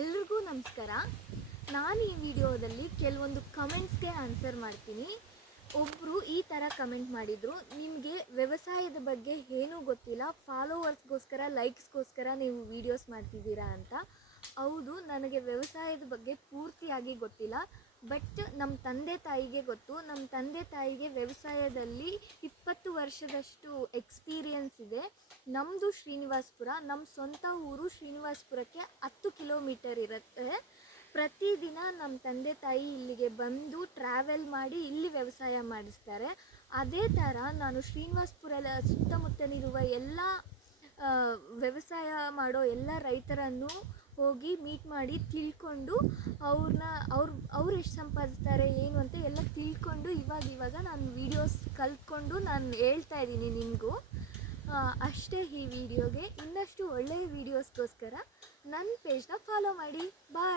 ಎಲ್ರಿಗೂ ನಮಸ್ಕಾರ. ನಾನು ಈ ವಿಡಿಯೋದಲ್ಲಿ ಕೆಲವೊಂದು ಕಮೆಂಟ್ಸ್ಗೆ ಆನ್ಸರ್ ಮಾಡ್ತೀನಿ. ಒಬ್ಬರು ಈ ಥರ ಕಮೆಂಟ್ ಮಾಡಿದರು, ನಿಮಗೆ ವ್ಯವಸಾಯದ ಬಗ್ಗೆ ಏನೂ ಗೊತ್ತಿಲ್ಲ ಫಾಲೋವರ್ಸ್ಗೋಸ್ಕರ ಲೈಕ್ಸ್ಗೋಸ್ಕರ ನೀವು ವೀಡಿಯೋಸ್ ಮಾಡ್ತಿದ್ದೀರಾ ಅಂತ. ಹೌದು, ನನಗೆ ವ್ಯವಸಾಯದ ಬಗ್ಗೆ ಪೂರ್ತಿಯಾಗಿ ಗೊತ್ತಿಲ್ಲ. ಬಟ್ ನಮ್ಮ ತಂದೆ ತಾಯಿಗೆ ಗೊತ್ತು. ನಮ್ಮ ತಂದೆ ತಾಯಿಗೆ ವ್ಯವಸಾಯದಲ್ಲಿ ಇಪ್ಪತ್ತು ವರ್ಷದಷ್ಟು ಎಕ್ಸ್ಪೀರಿಯನ್ಸ್ ಇದೆ. ನಮ್ಮದು ಶ್ರೀನಿವಾಸ್ಪುರ ನಮ್ಮ ಸ್ವಂತ ಊರು ಶ್ರೀನಿವಾಸ್ಪುರಕ್ಕೆ ಹತ್ತು ಕಿಲೋಮೀಟರ್ ಇರುತ್ತೆ. ಪ್ರತಿದಿನ ನಮ್ಮ ತಂದೆ ತಾಯಿ ಇಲ್ಲಿಗೆ ಬಂದು ಟ್ರಾವೆಲ್ ಮಾಡಿ ಇಲ್ಲಿ ವ್ಯವಸಾಯ ಮಾಡಿಸ್ತಾರೆ. ಅದೇ ಥರ ನಾನು ಶ್ರೀನಿವಾಸ್ಪುರ ಸುತ್ತಮುತ್ತಲಿರುವ ಎಲ್ಲ ವ್ಯವಸಾಯ ಮಾಡೋ ಎಲ್ಲ ರೈತರನ್ನು ಹೋಗಿ ಮೀಟ್ ಮಾಡಿ ತಿಳ್ಕೊಂಡು ಅವ್ರನ್ನ ಅವ್ರು ಅವ್ರು ಎಷ್ಟು ಸಂಪಾದಿಸ್ತಾರೆ ಏನು ಇವಾಗ ಇವಾಗ ನಾನು ವೀಡಿಯೋಸ್ ಕಲ್ತ್ಕೊಂಡು ನಾನು ಹೇಳ್ತಾ ಇದ್ದೀನಿ ನಿಮಗೂ. ಅಷ್ಟೇ ಈ ವಿಡಿಯೋಗೆ ಇನ್ನಷ್ಟು ಒಳ್ಳೆಯ ವೀಡಿಯೋಸ್ಗೋಸ್ಕರ ನನ್ನ ಪೇಜ್ನ ಫಾಲೋ ಮಾಡಿ. ಬಾಯ್